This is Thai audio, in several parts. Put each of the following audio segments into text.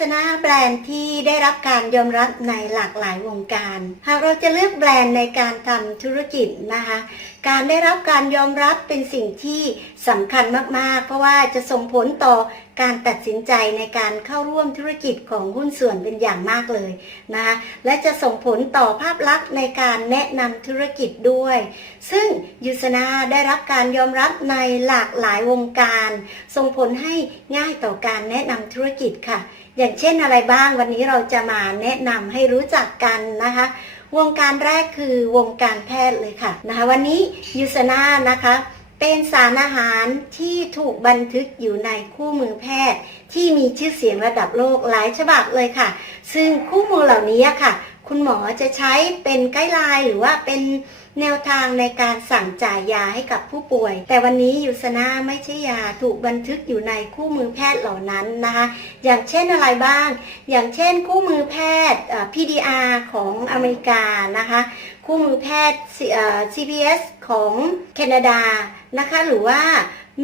ษณะแบรนด์ที่ได้รับการยอมรับในหลากหลายวงการ หากเราจะเลือกแบรนด์ในการทำธุรกิจนะคะ การได้รับการยอมรับเป็นสิ่งที่สำคัญมากๆ เพราะว่าจะส่งผลต่อการตัดสินใจในการเข้าร่วมธุรกิจของหุ้นส่วนเป็นอย่างมากเลยนะคะและจะส่งผลต่อภาพลักษณ์ในการแนะนำธุรกิจด้วย ซึ่งยูสนาได้รับการยอมรับในหลากหลายวงการ ส่งผลให้ง่ายต่อการแนะนำธุรกิจค่ะ อย่างเช่นอะไรบ้างวันนี้เราจะมาแนะนำให้รู้จักกันนะคะ วงการแรกคือวงการแพทย์เลยค่ะนะคะวันนี้ยูสนานะคะเป็นสารอาหารที่ถูกบันทึกอยู่ในคู่มือแพทย์ ที่มีชื่อเสียงระดับโลกหลายฉบับเลยค่ะ ซึ่งคู่มือเหล่านี้ค่ะ คุณหมอจะใช้เป็นไกด์ไลน์หรือว่าเป็นแนวทางในการสั่งจ่ายยาให้กับผู้ป่วย แต่วันนี้ยูสนาไม่ใช่ยาถูกบันทึกอยู่ในคู่มือแพทย์เหล่านั้นนะคะ อย่างเช่นอะไรบ้าง อย่างเช่นคู่มือแพทย์ PDR ของอเมริกานะคะ คู่มือแพทย์ CPS ของแคนาดานะคะหรือว่า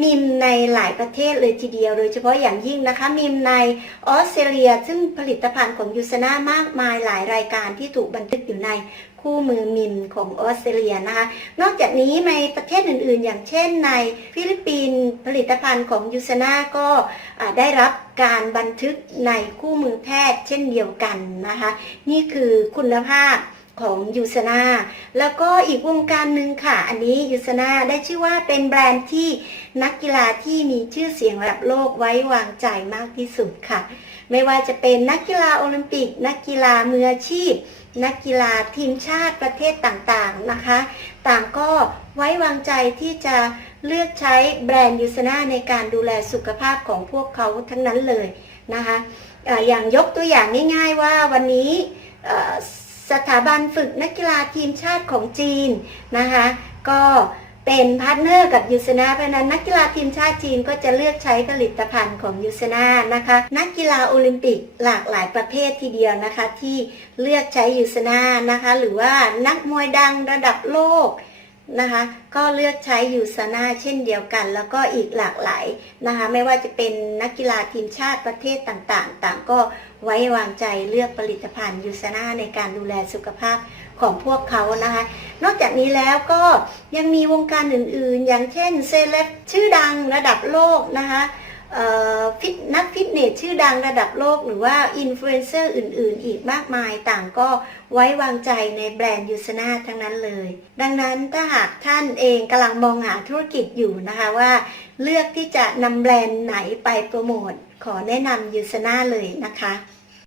มิมในหลายประเทศเลยทีเดียว โดยเฉพาะอย่างยิ่งนะคะ มิมในออสเตรเลีย ซึ่งผลิตภัณฑ์ของยูซนามากมายหลายรายการที่ถูกบันทึกอยู่ในคู่มือมิมของออสเตรเลียนะคะ นอกจากนี้ในประเทศอื่นๆ อย่างเช่นในฟิลิปปินส์ผลิตภัณฑ์ของยูซนาก็ได้รับการบันทึกในคู่มือแพทย์เช่นเดียวกันนะคะ นี่คือคุณภาพ ของยูซนาแล้วก็อีกวงการหนึ่งค่ะ อันนี้ยูซนาได้ชื่อว่าเป็นแบรนด์ที่นักกีฬาที่มีชื่อเสียงระดับโลกไว้วางใจมากที่สุดค่ะ ไม่ว่าจะเป็นนักกีฬาโอลิมปิก นักกีฬามืออาชีพ นักกีฬาทีมชาติประเทศต่างๆนะคะ ต่างก็ไว้วางใจที่จะเลือกใช้แบรนด์ยูซนาในการดูแลสุขภาพของพวกเขาทั้งนั้นเลยนะคะอย่างยกตัวอย่างง่าย ๆ ว่าวันนี้ สถาบันฝึกนักกีฬาทีมชาติของจีนนะคะ ก็เป็นพาร์ทเนอร์กับยูซนาเพราะฉะนั้นนักกีฬาทีมชาติจีนก็จะเลือกใช้ผลิตภัณฑ์ของยูซนานะคะ นักกีฬาโอลิมปิกหลากหลายประเภททีเดียวนะคะ ที่เลือกใช้ยูซนานะคะ หรือว่านักมวยดังระดับโลก นะคะ ก็เลือกใช้ยูซนาเช่นเดียวกัน แล้วก็อีกหลากหลายนะคะ ไม่ว่าจะเป็นนักกีฬาทีมชาติประเทศต่างๆ ต่างก็ไว้วางใจเลือกผลิตภัณฑ์ยูซนาในการดูแลสุขภาพของพวกเขานะคะ นอกจากนี้แล้วก็ยังมีวงการอื่นๆ อย่างเช่นเซเลบชื่อดังระดับโลกนะคะ นักฟิตเนสชื่อดังระดับโลกหรือว่าอินฟลูเอนเซอร์อื่นๆ อีกมากมายต่างก็ไว้วางใจในแบรนด์ยูสนาทั้งนั้นเลย ดังนั้นถ้าหากท่านเองกำลังมองหาธุรกิจอยู่นะคะว่า เลือกที่จะนำแบรนด์ไหนไปโปรโมทขอแนะนำยูสนาเลยนะคะ